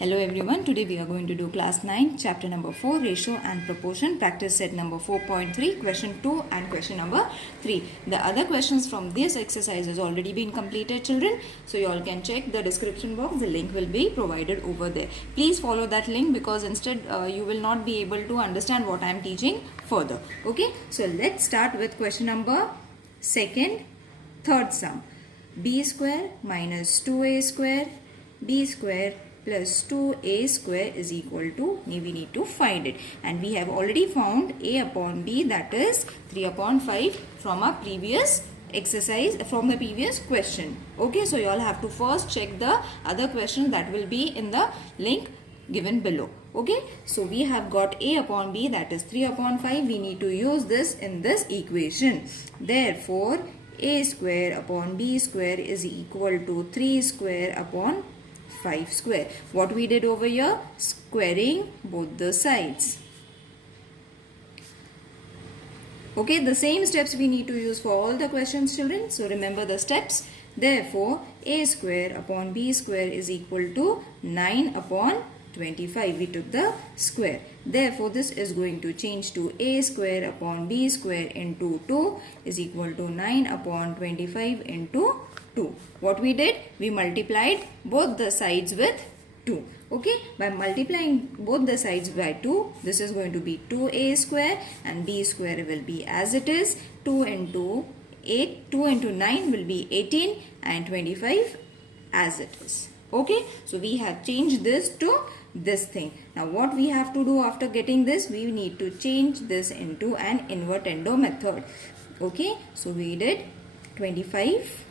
Hello everyone, today we are going to do class 9, chapter number 4, ratio and proportion, practice set number 4.3, question 2 and question number 3. The other questions from this exercise has already been completed, children. So you all can check the description box, the link will be provided over there. Please follow that link because instead you will not be able to understand what I am teaching further. Okay, so let's start with question number second, third sum. B square minus 2a square, b square plus 2a square is equal to, we need to find it, and we have already found a upon b, that is 3 upon 5 from our previous exercise, from the previous question. Okay, so you all have to first check the other questions that will be in the link given below. Okay, so we have got a upon b, that is 3 upon 5. We need to use this in this equation. Therefore a square upon b square is equal to 3 square upon 5 square. What we did over here? Squaring both the sides. Okay, the same steps we need to use for all the questions, children. So remember the steps. Therefore, a square upon b square is equal to 9 upon 25. We took the square. Therefore, this is going to change to a square upon b square into 2 is equal to 9 upon 25 into 2. What we did? We multiplied both the sides with 2. Okay, by multiplying both the sides by 2, this is going to be 2a square and b square will be as it is. 2 into 9 will be 18 and 25 as it is. Okay, so we have changed this to this thing. Now what we have to do after getting this? We need to change this into an invertendo method. Okay, so we did 25.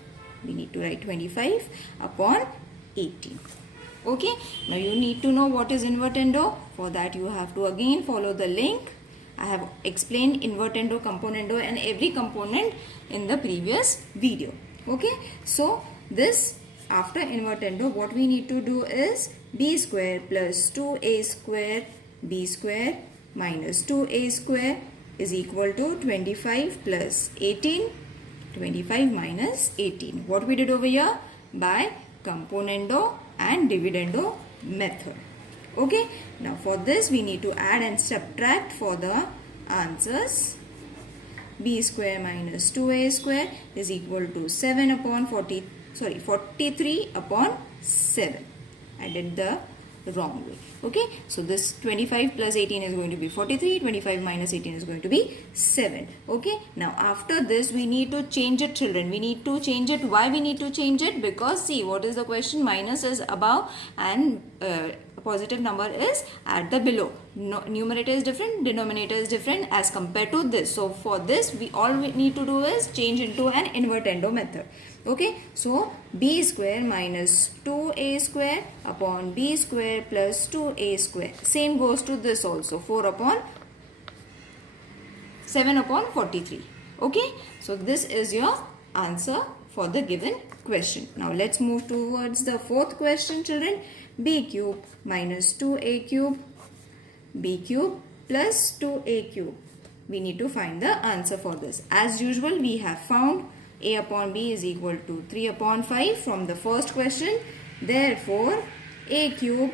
We need to write 25 upon 18. Okay, now you need to know what is invertendo. For that you have to again follow the link. I have explained invertendo, componendo and every component in the previous video. Okay, so this after invertendo, what we need to do is b square plus 2a square b square minus 2a square is equal to 25 plus 18. 25 minus 18. What we did over here? By componendo and dividendo method. Okay. Now for this we need to add and subtract for the answers. B square minus 2a square is equal to 43 upon 7. I did the wrong way. Okay, so this 25 plus 18 is going to be 43, 25 minus 18 is going to be 7. Okay, now after this we need to change it, children. We need to change it. Why we need to change it? Because see, what is the question? Minus is above and positive number is at the below. No, numerator is different, denominator is different as compared to this. So for this all we need to do is change into an invertendo method. Okay, so b square minus 2a square upon b square plus 2a square. Same goes to this also, 7 upon 43. Okay, so this is your answer for the given question. Now let's move towards the fourth question, children. B cube minus 2a cube, b cube plus 2a cube. We need to find the answer for this. As usual, we have found a upon b is equal to 3 upon 5 from the first question. Therefore, a cube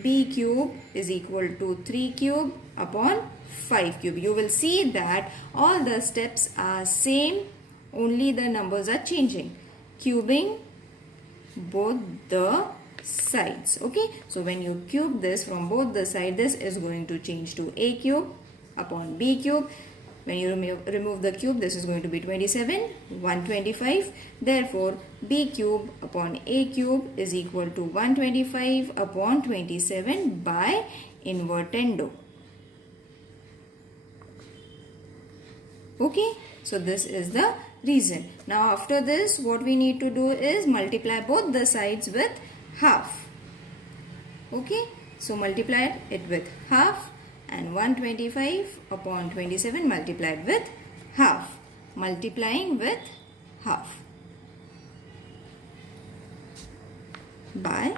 b cube is equal to 3 cube upon 5 cube. You will see that all the steps are same, only the numbers are changing. Cubing both the sides. Okay, so when you cube this from both the sides, this is going to change to a cube upon b cube. When you remove the cube, this is going to be 27, 125. Therefore, b cube upon a cube is equal to 125 upon 27 by invertendo. Okay, so this is the reason. Now after this, what we need to do is multiply both the sides with half. Okay, so multiply it with half. And 125 upon 27 multiplied with half. Multiplying with half by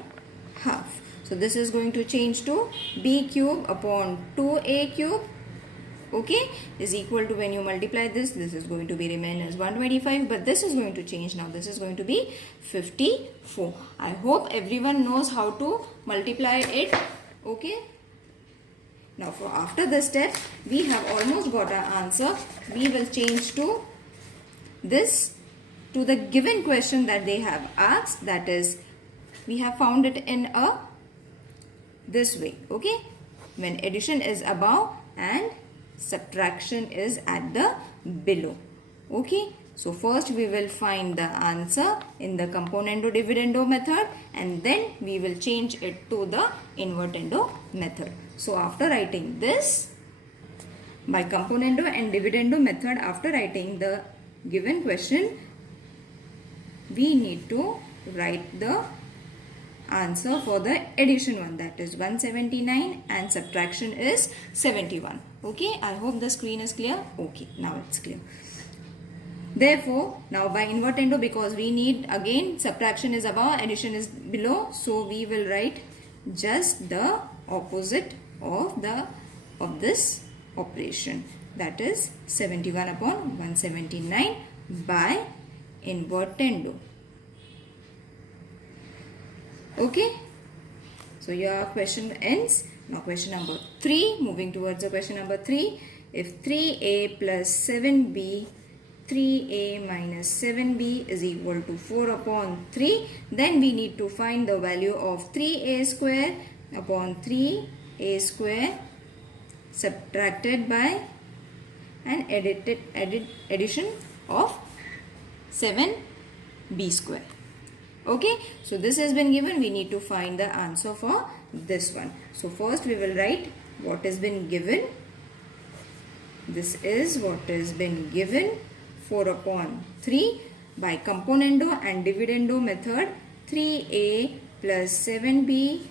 half. So this is going to change to b cube upon 2a cube. okay, is equal to, when you multiply this is going to be remain as 125, but this is going to change now. This is going to be 54. I hope everyone knows how to multiply it, okay. Now for after the step, we have almost got our answer. We will change to this, to the given question that they have asked, that is, we have found it in a this way, okay, when addition is above and subtraction is at the below, okay. So first we will find the answer in the componendo dividendo method, and then we will change it to the invertendo method. So after writing this by componendo and dividendo method, after writing the given question, we need to write the answer for the addition one, that is 179, and subtraction is 71. Okay, I hope the screen is clear. Okay, now it's clear. Therefore, now by invertendo, because we need, again, subtraction is above, addition is below, so we will write just the opposite of this operation, that is 71 upon 179 by invertendo. Okay, so your question ends. Now question number 3, moving towards the question number 3. If 3a plus 7b, 3a minus 7b is equal to 4 upon 3, then we need to find the value of 3a square upon 3a square subtracted by an addition of 7b square. Okay, so this has been given. We need to find the answer for this one. So first we will write what has been given. This is what has been given, 4 upon 3. By componendo and dividendo method, 3a plus 7b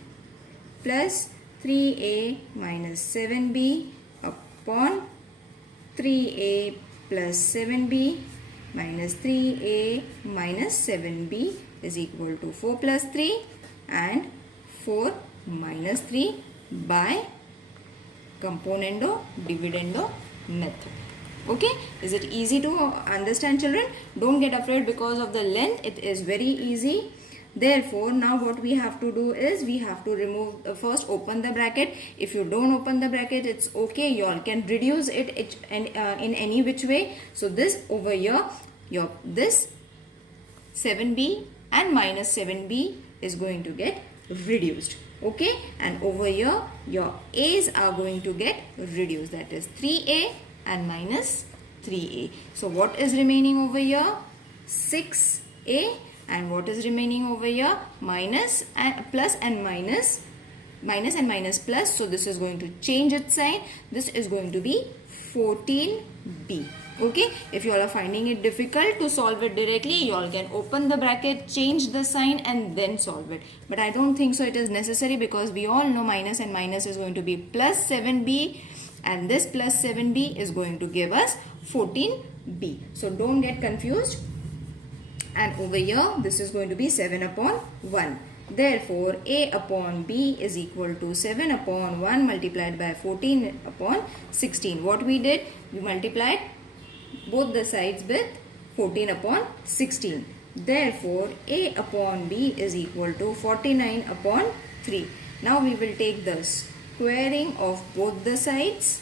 plus 3a minus 7b upon 3a plus 7b minus 3a minus 7b is equal to 4 plus 3 and 4 minus 3 by componendo dividendo method. Okay, is it easy to understand, children? Don't get afraid because of the length. It is very easy. Therefore, now what we have to do is we have to remove, first open the bracket. If you don't open the bracket, it's okay. You all can reduce it in any which way. So this over here, this 7b and minus 7b is going to get reduced. Okay, and over here your a's are going to get reduced, that is 3a and minus 3a. So what is remaining over here? 6a, and what is remaining over here? Minus and plus and minus, minus and minus plus. So this is going to change its sign. This is going to be 14b. Okay, if you all are finding it difficult to solve it directly, you all can open the bracket, change the sign and then solve it. But I don't think so it is necessary, because we all know minus and minus is going to be plus 7b, and this plus 7b is going to give us 14b. So don't get confused. And over here this is going to be 7 upon 1. Therefore, a upon b is equal to 7 upon 1 multiplied by 14 upon 16. What we did? We multiplied both the sides with 14 upon 16. Therefore, a upon b is equal to 49 upon 3. Now we will take the squaring of both the sides.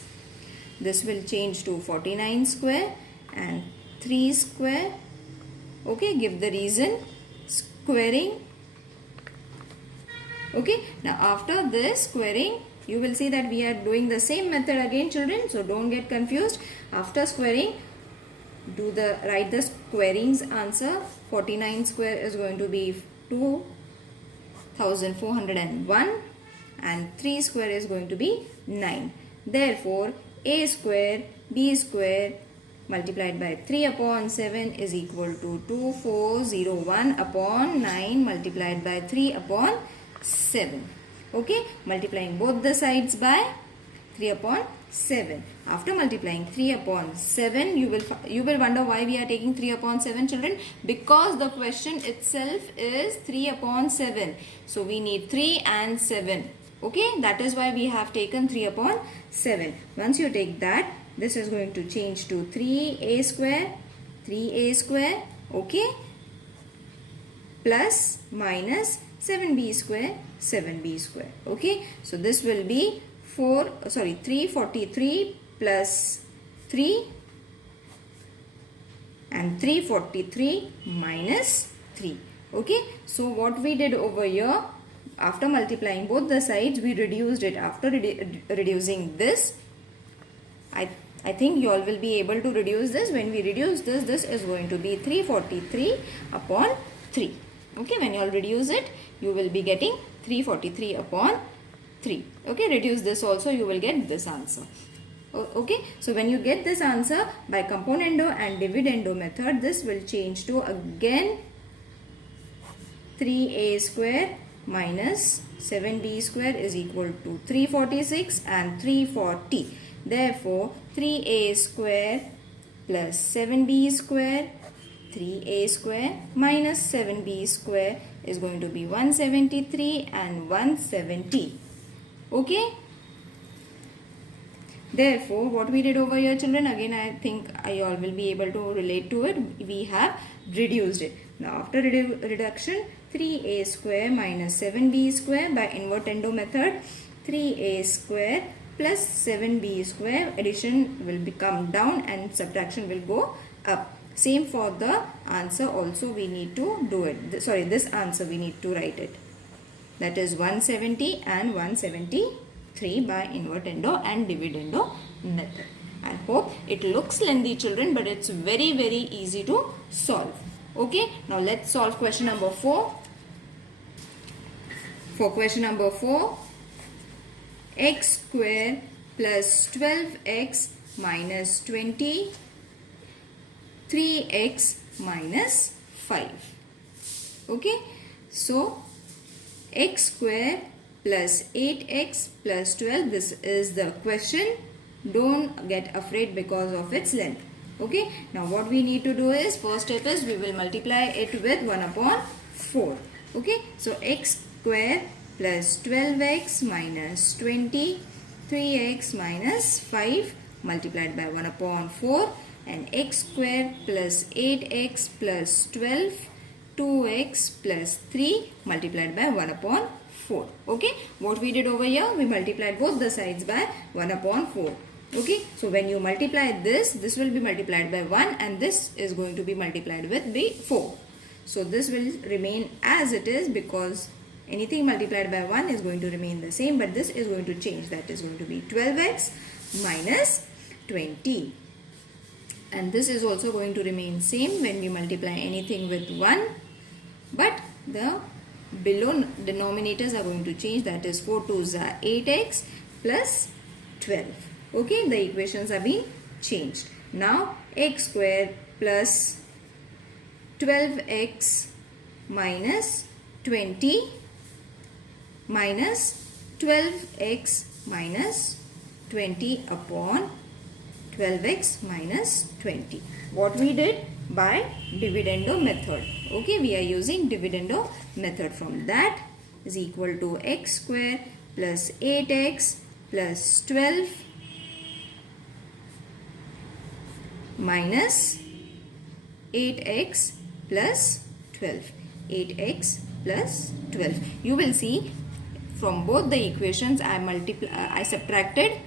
This will change to 49 square and 3 square. Okay, give the reason. Squaring. Okay, now after this squaring, you will see that we are doing the same method again, children. So don't get confused. After squaring, write the squaring's answer. 49 square is going to be 2401 and 3 square is going to be 9. Therefore, a square b square multiplied by 3 upon 7 is equal to 2401 upon 9 multiplied by 3 upon 7. Okay, multiplying both the sides by 3 upon 7. After multiplying 3 upon 7, you will wonder why we are taking 3 upon 7, children. Because the question itself is 3 upon 7. So we need 3 and 7. Okay, that is why we have taken 3 upon 7. Once you take that, this is going to change to 3a square, okay, plus minus 7b square, okay. So this will be 343 plus 3 and 343 minus 3, okay. So what we did over here, after multiplying both the sides, we reduced it. After reducing this, I think you all will be able to reduce this. When we reduce this, this is going to be 343 upon 3. Okay, when you all reduce it, you will be getting 343 upon 3. Okay, reduce this also, you will get this answer. Okay, so when you get this answer by componendo and dividendo method, this will change to again 3a square minus 7b square is equal to 346 and 340. Therefore, 3a square plus 7b square, 3a square minus 7b square is going to be 173 and 170. Okay. Therefore, what we did over here, children, again I think I all will be able to relate to it. We have reduced it. Now after reduction, 3a square minus 7b square by invertendo method, 3a square plus 7b square, addition will become down and subtraction will go up. Same for the answer also, we need to do it. This answer we need to write it. That is 170 and 173 by invertendo and dividendo method. I hope it looks lengthy, children, but it's very easy to solve. Okay, now let's solve question number 4. For question number 4, x square plus 12x minus 20, 3x minus 5. Okay, so x square plus 8x plus 12, this is the question. Don't get afraid because of its length. Okay, now what we need to do is, first step is we will multiply it with 1 upon 4. Okay, so x square plus 12x minus 20, 3x minus 5 multiplied by 1 upon 4, and x square plus 8x plus 12, 2x plus 3 multiplied by 1 upon 4. Okay, what we did over here, we multiplied both the sides by 1 upon 4. Okay, so when you multiply this, this will be multiplied by 1 and this is going to be multiplied with the 4. So this will remain as it is, because anything multiplied by 1 is going to remain the same, but this is going to change. That is going to be 12x minus 20. And this is also going to remain same when we multiply anything with 1, but the below denominators are going to change. That is 4 2s are 8x plus 12. Okay, the equations are being changed. Now x square plus 12x minus 20 minus 12x minus 20 upon 12x minus 20. What we did? By dividendo method. Okay, we are using dividendo method. From that is equal to x square plus 8x plus 12 minus 8x plus 12. 8x plus 12. You will see from both the equations I subtracted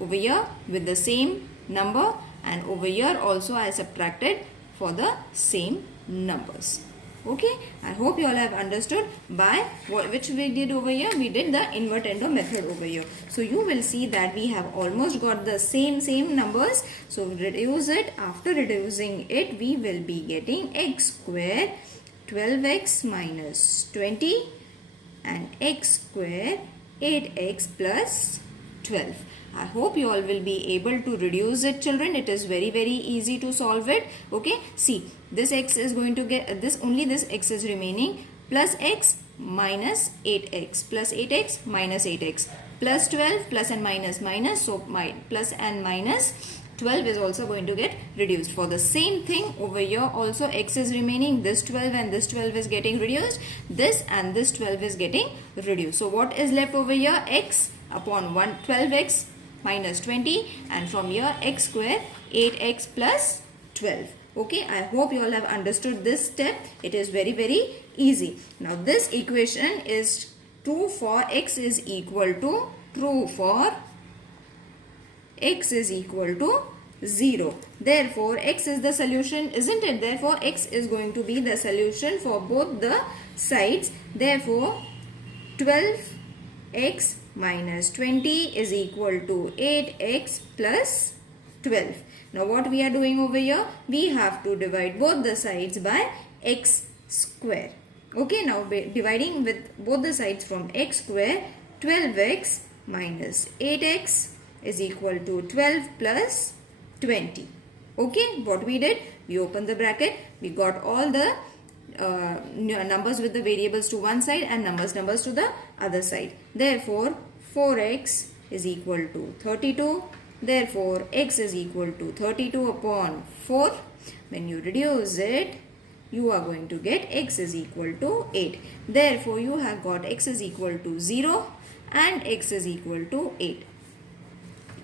over here with the same number, and over here also I subtracted for the same numbers. Okay, I hope you all have understood by which we did over here. We did the invertendo method over here. So you will see that we have almost got the same numbers. So reduce it. After reducing it, we will be getting x square 12x minus 20 and x square 8x plus 12. I hope you all will be able to reduce it, children. It is very easy to solve it. Okay, see, this x is going to get this, only this x is remaining, plus x minus 8x plus 8x minus 8x plus 12 plus and minus minus, so my plus and minus 12 is also going to get reduced. For the same thing over here also, x is remaining, this 12 and this 12 is getting reduced, this and this 12 is getting reduced. So what is left over here? X upon 12x minus 20, and from here x square 8x plus 12. Okay, I hope you all have understood this step. It is very easy. Now this equation is true for x is equal to 0. Therefore, x is the solution, isn't it? Therefore, x is going to be the solution for both the sides. Therefore, 12x minus 20 is equal to 8x plus 12. Now, what we are doing over here? We have to divide both the sides by x square. Okay, now dividing with both the sides from x square, 12x minus 8x is equal to 12 plus 20. Okay, what we did? We opened the bracket. We got all the numbers with the variables to one side and numbers to the other side. Therefore, 4x is equal to 32. Therefore, x is equal to 32 upon 4. When you reduce it, you are going to get x is equal to 8. Therefore, you have got x is equal to 0 and x is equal to 8.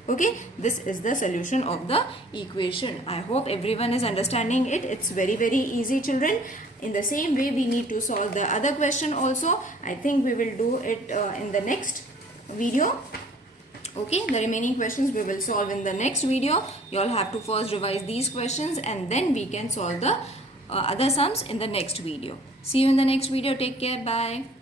Okay, this is the solution of the equation. I hope everyone is understanding it. It's very easy, children. In the same way, we need to solve the other question also. I think we will do it in the next video. Okay, the remaining questions we will solve in the next video. You all have to first revise these questions and then we can solve the other sums in the next video. See you in the next video. Take care. Bye.